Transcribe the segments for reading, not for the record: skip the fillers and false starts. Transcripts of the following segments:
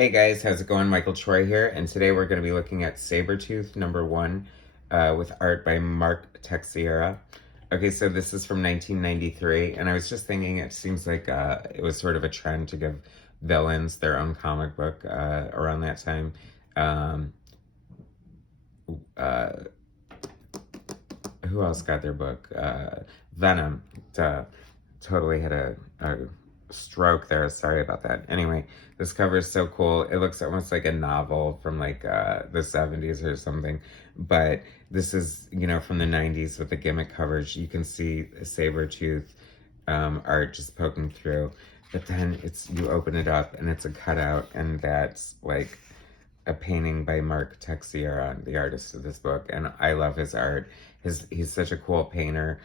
Hey guys, how's it going? Michael Troy here, and today we're going to be looking at Sabretooth #1 with art by Mark Texeira. Okay, so this is from 1993, and I was just thinking it seems like it was sort of a trend to give villains their own comic book around that time. Um, uh, who else got their book? Venom. Totally had a stroke there. Sorry about that. Anyway, this cover is so cool. It looks almost like a novel from like the 70s or something. But this is, from the 90s with the gimmick covers. You can see Sabretooth art just poking through. But then you open it up and it's a cutout, and that's like a painting by Mark Texeira, the artist of this book, and I love his art. He's such a cool painter.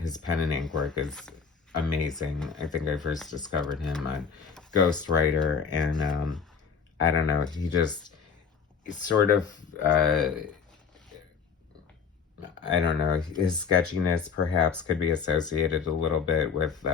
His pen and ink work is amazing. I think I first discovered him on Ghost Rider, and I don't know, he just sort of I don't know, his sketchiness perhaps could be associated a little bit with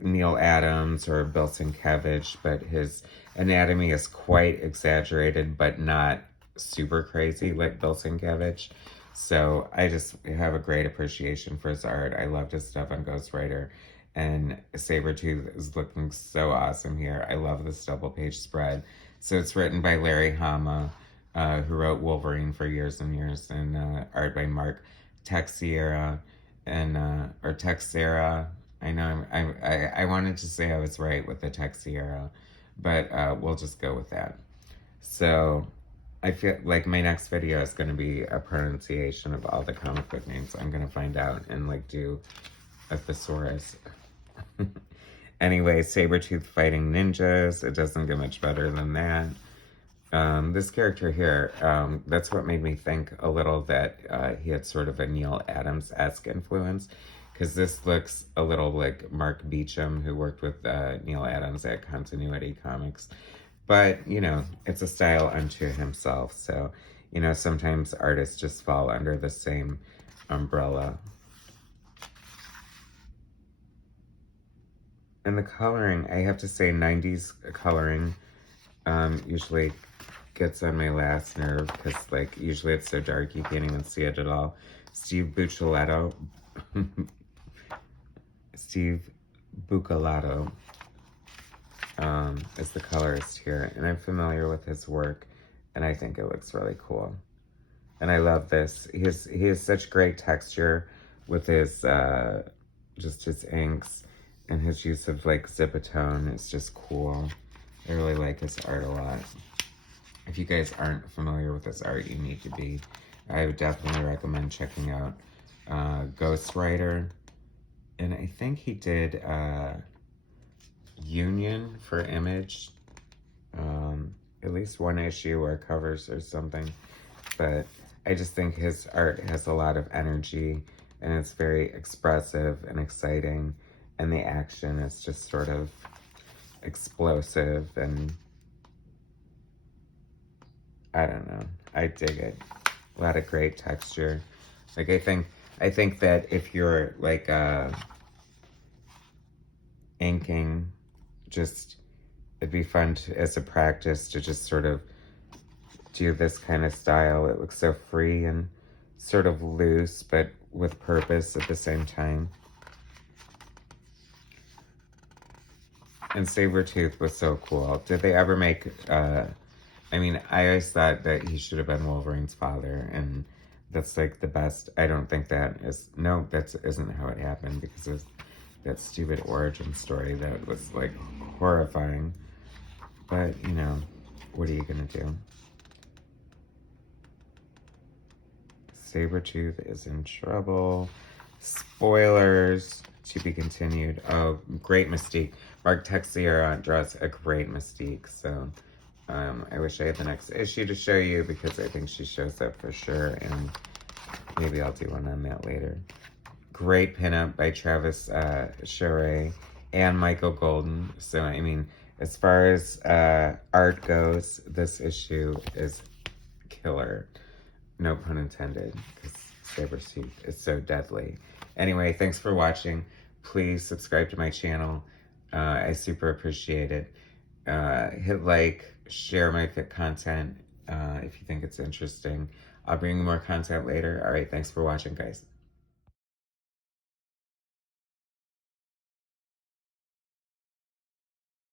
Neil Adams or Bill Sienkiewicz, but his anatomy is quite exaggerated, but not super crazy like Bill Sienkiewicz. So I just have a great appreciation for his art. I loved his stuff on Ghost Rider, and Sabretooth is looking so awesome here. I love this double page spread. So it's written by Larry Hama, who wrote Wolverine for years and years, and art by Mark Texeira, and or Texeira. I know I wanted to say I was right with the Texeira, but we'll just go with that. So I feel like my next video is going to be a pronunciation of all the comic book names. I'm going to find out and like do a thesaurus. Anyway, Sabretooth fighting ninjas. It doesn't get much better than that. This character here, that's what made me think a little that he had sort of a Neil Adams-esque influence, because this looks a little like Mark Beecham, who worked with Neil Adams at Continuity Comics. But, it's a style unto himself. So, sometimes artists just fall under the same umbrella. And the coloring, I have to say, 90s coloring usually gets on my last nerve, because, like, usually it's so dark you can't even see it at all. Steve Buccellato is the colorist here, and I'm familiar with his work, and I think it looks really cool. And I love this. He has such great texture with his just his inks, and his use of like zipatone is just cool. I really like his art a lot. If you guys aren't familiar with his art, you need to be. I would definitely recommend checking out Ghost Rider. And I think he did Union for Image. At least one issue or covers or something. But I just think his art has a lot of energy, and it's very expressive and exciting. And the action is just sort of explosive, and I don't know. I dig it. A lot of great texture. Like, I think that if you're like inking, it'd be fun as a practice to just sort of do this kind of style. It looks so free and sort of loose, but with purpose at the same time. And Sabretooth was so cool. Did they ever make, I I always thought that he should have been Wolverine's father, and that's like the best. I don't think that isn't how it happened, because of that stupid origin story that was like horrifying. But, what are you gonna do? Sabretooth is in trouble. Spoilers to be continued. Oh, great Mystique. Mark Texeira draws a great Mystique, so I wish I had the next issue to show you, because I think she shows up for sure, and maybe I'll do one on that later. Great pinup by Travis Charest and Michael Golden. So, as far as art goes, this issue is killer. No pun intended, because Sabretooth is so deadly. Anyway, thanks for watching. Please subscribe to my channel. I super appreciate it. Hit like, share my fit content if you think it's interesting. I'll bring you more content later. All right, thanks for watching, guys.